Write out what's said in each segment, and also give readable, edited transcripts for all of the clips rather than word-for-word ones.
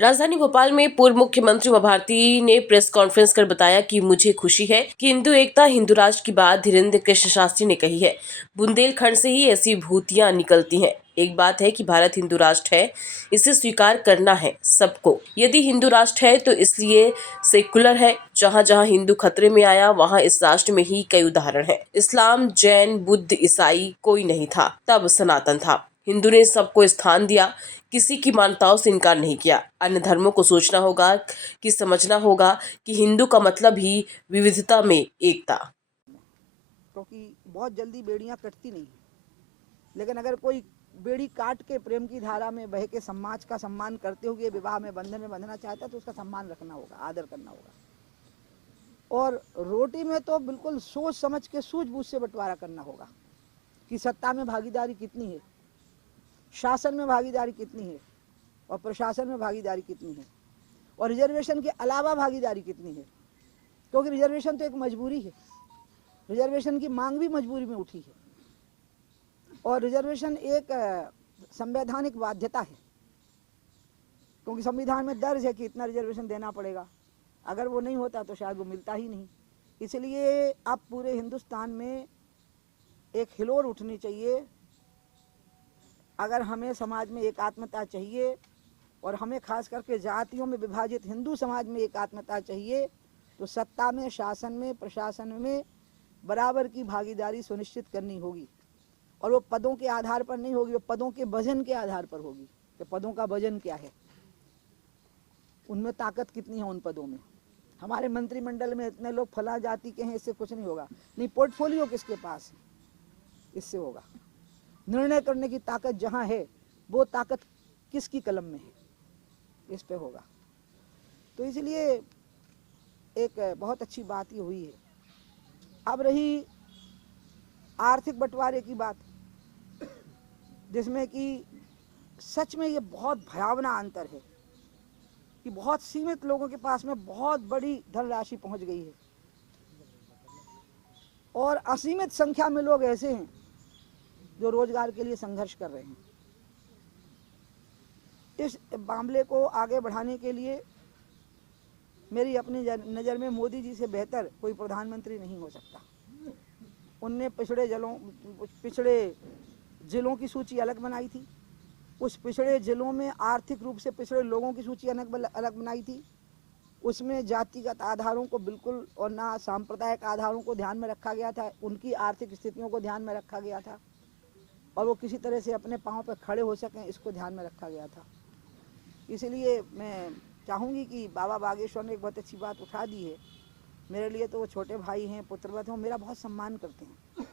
राजधानी भोपाल में पूर्व मुख्यमंत्री उमा भारती ने प्रेस कॉन्फ्रेंस कर बताया कि मुझे खुशी है कि हिंदू एकता हिंदू राष्ट्र की बात धीरेन्द्र कृष्ण शास्त्री ने कही है। बुंदेलखंड से ही ऐसी भूतियां निकलती हैं। एक बात है कि भारत हिंदू राष्ट्र है, इसे स्वीकार करना है सबको। यदि हिंदू राष्ट्र है तो इसलिए सेकुलर है। जहाँ जहाँ हिंदू खतरे में आया वहाँ इस राष्ट्र में ही कई उदाहरण है। इस्लाम, जैन, बुद्ध, ईसाई कोई नहीं था, तब सनातन था। हिंदू ने सबको स्थान दिया, किसी की मान्यताओं से इनकार नहीं किया। अन्य धर्मों को सोचना होगा कि समझना होगा कि हिंदू का मतलब ही विविधता में एकता। क्योंकि बहुत जल्दी बेड़ियां कटती नहीं, लेकिन अगर कोई बेड़ी काट के प्रेम की धारा में बह के समाज का सम्मान करते हुए विवाह में बंधन में बंधना चाहता है तो उसका सम्मान रखना होगा, आदर करना होगा। और रोटी में तो बिल्कुल सोच समझ के सूझबूझ से बंटवारा करना होगा कि सत्ता में भागीदारी कितनी है, शासन में भागीदारी कितनी है और प्रशासन में भागीदारी कितनी है और रिजर्वेशन के अलावा भागीदारी कितनी है। क्योंकि रिजर्वेशन तो एक मजबूरी है, रिजर्वेशन की मांग भी मजबूरी में उठी है और रिजर्वेशन एक संवैधानिक बाध्यता है, क्योंकि संविधान में दर्ज है कि इतना रिजर्वेशन देना पड़ेगा। अगर वो नहीं होता तो शायद वो मिलता ही नहीं। इसलिए अब पूरे हिंदुस्तान में एक हिलोर उठनी चाहिए। अगर हमें समाज में एकात्मता चाहिए और हमें खास करके जातियों में विभाजित हिंदू समाज में एकात्मता चाहिए तो सत्ता में, शासन में, प्रशासन में बराबर की भागीदारी सुनिश्चित करनी होगी। और वो पदों के आधार पर नहीं होगी, वो पदों के वजन के आधार पर होगी कि पदों का वजन क्या है, उनमें ताकत कितनी है। उन पदों में हमारे मंत्रिमंडल में इतने लोग फला जाति के हैं, इससे कुछ नहीं होगा। नहीं, पोर्टफोलियो किसके पास है, इससे होगा। निर्णय करने की ताकत जहां है वो ताकत किसकी कलम में है, इस पे होगा। तो इसलिए एक बहुत अच्छी बात ये हुई है। अब रही आर्थिक बंटवारे की बात, जिसमें कि सच में ये बहुत भयावना अंतर है कि बहुत सीमित लोगों के पास में बहुत बड़ी धनराशि पहुंच गई है और असीमित संख्या में लोग ऐसे हैं जो रोजगार के लिए संघर्ष कर रहे हैं। इस मामले को आगे बढ़ाने के लिए मेरी अपनी नज़र में मोदी जी से बेहतर कोई प्रधानमंत्री नहीं हो सकता। उनने पिछड़े जिलों की सूची अलग बनाई थी, उस पिछड़े जिलों में आर्थिक रूप से पिछड़े लोगों की सूची अलग बनाई थी। उसमें जातिगत आधारों को बिल्कुल और ना सांप्रदायिक आधारों को ध्यान में रखा गया था, उनकी आर्थिक स्थितियों को ध्यान में रखा गया था और वो किसी तरह से अपने पाँव पर खड़े हो सकें, इसको ध्यान में रखा गया था। इसलिए मैं चाहूँगी कि बाबा बागेश्वर ने एक बहुत अच्छी बात उठा दी है। मेरे लिए तो वो छोटे भाई हैं, पुत्रवत हैं, मेरा बहुत सम्मान करते हैं,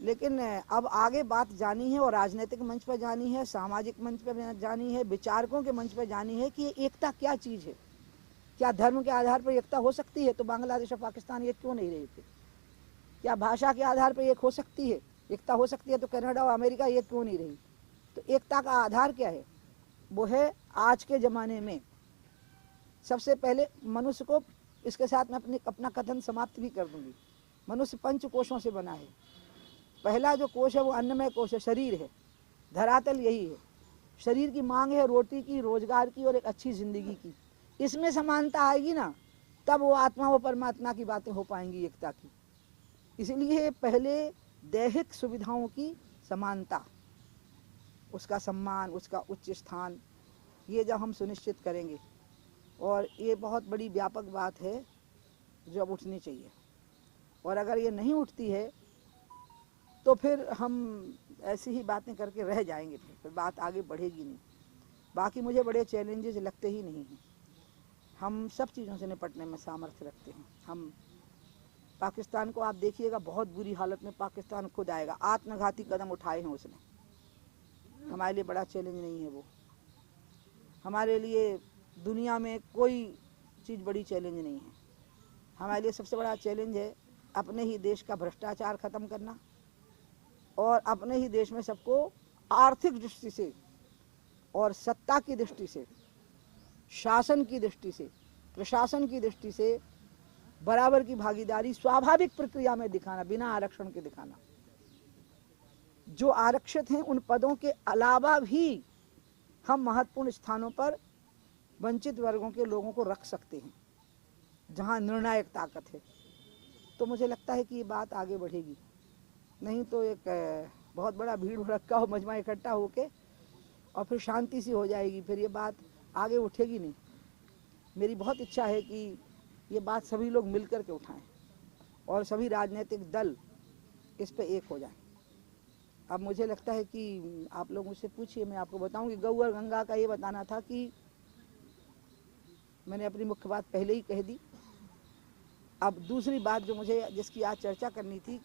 लेकिन अब आगे बात जानी है और राजनीतिक मंच पर जानी है, सामाजिक मंच पर जानी है, विचारकों के मंच पर जानी है कि एकता क्या चीज़ है। क्या धर्म के आधार पर एकता हो सकती है? तो बांग्लादेश और पाकिस्तान एक क्यों नहीं रहे थे? क्या भाषा के आधार पर एक हो सकती है, एकता हो सकती है? तो कनाडा और अमेरिका एक क्यों नहीं रही? तो एकता का आधार क्या है? वो है आज के ज़माने में सबसे पहले मनुष्य को, इसके साथ मैं अपना कथन समाप्त भी कर दूंगी। मनुष्य 5 कोशों से बना है। पहला जो कोश है वो अन्नमय कोश है, शरीर है, धरातल यही है। शरीर की मांग है रोटी की, रोजगार की और एक अच्छी जिंदगी की। इसमें समानता आएगी ना, तब वो आत्मा व परमात्मा की बातें हो पाएंगी, एकता की। इसलिए पहले दैहिक सुविधाओं की समानता, उसका सम्मान, उसका उच्च स्थान, ये जब हम सुनिश्चित करेंगे, और ये बहुत बड़ी व्यापक बात है जो अब उठनी चाहिए। और अगर ये नहीं उठती है तो फिर हम ऐसी ही बातें करके रह जाएंगे, फिर बात आगे बढ़ेगी नहीं। बाकी मुझे बड़े चैलेंजेस लगते ही नहीं हैं। हम सब चीज़ों से निपटने में सामर्थ्य रखते हैं। हम पाकिस्तान को आप देखिएगा, बहुत बुरी हालत में पाकिस्तान खुद आएगा। आत्मघाती कदम उठाए हैं उसने, हमारे लिए बड़ा चैलेंज नहीं है वो। हमारे लिए दुनिया में कोई चीज़ बड़ी चैलेंज नहीं है। हमारे लिए सबसे बड़ा चैलेंज है अपने ही देश का भ्रष्टाचार ख़त्म करना और अपने ही देश में सबको आर्थिक दृष्टि से और सत्ता की दृष्टि से, शासन की दृष्टि से, प्रशासन की दृष्टि से बराबर की भागीदारी स्वाभाविक प्रक्रिया में दिखाना, बिना आरक्षण के दिखाना। जो आरक्षित हैं उन पदों के अलावा भी हम महत्वपूर्ण स्थानों पर वंचित वर्गों के लोगों को रख सकते हैं, जहां निर्णायक ताकत है। तो मुझे लगता है कि ये बात आगे बढ़ेगी। नहीं तो एक बहुत बड़ा भीड़ भड़क्का हो, मजमा इकट्ठा होके और फिर शांति सी हो जाएगी, फिर ये बात आगे उठेगी नहीं। मेरी बहुत इच्छा है कि ये बात सभी लोग मिलकर के उठाएं और सभी राजनीतिक दल इस पे एक हो जाएं। अब मुझे लगता है कि आप लोग मुझसे पूछिए, मैं आपको बताऊं कि गौ और गंगा का ये बताना था कि मैंने अपनी मुख्य बात पहले ही कह दी। अब दूसरी बात जो मुझे जिसकी आज चर्चा करनी थी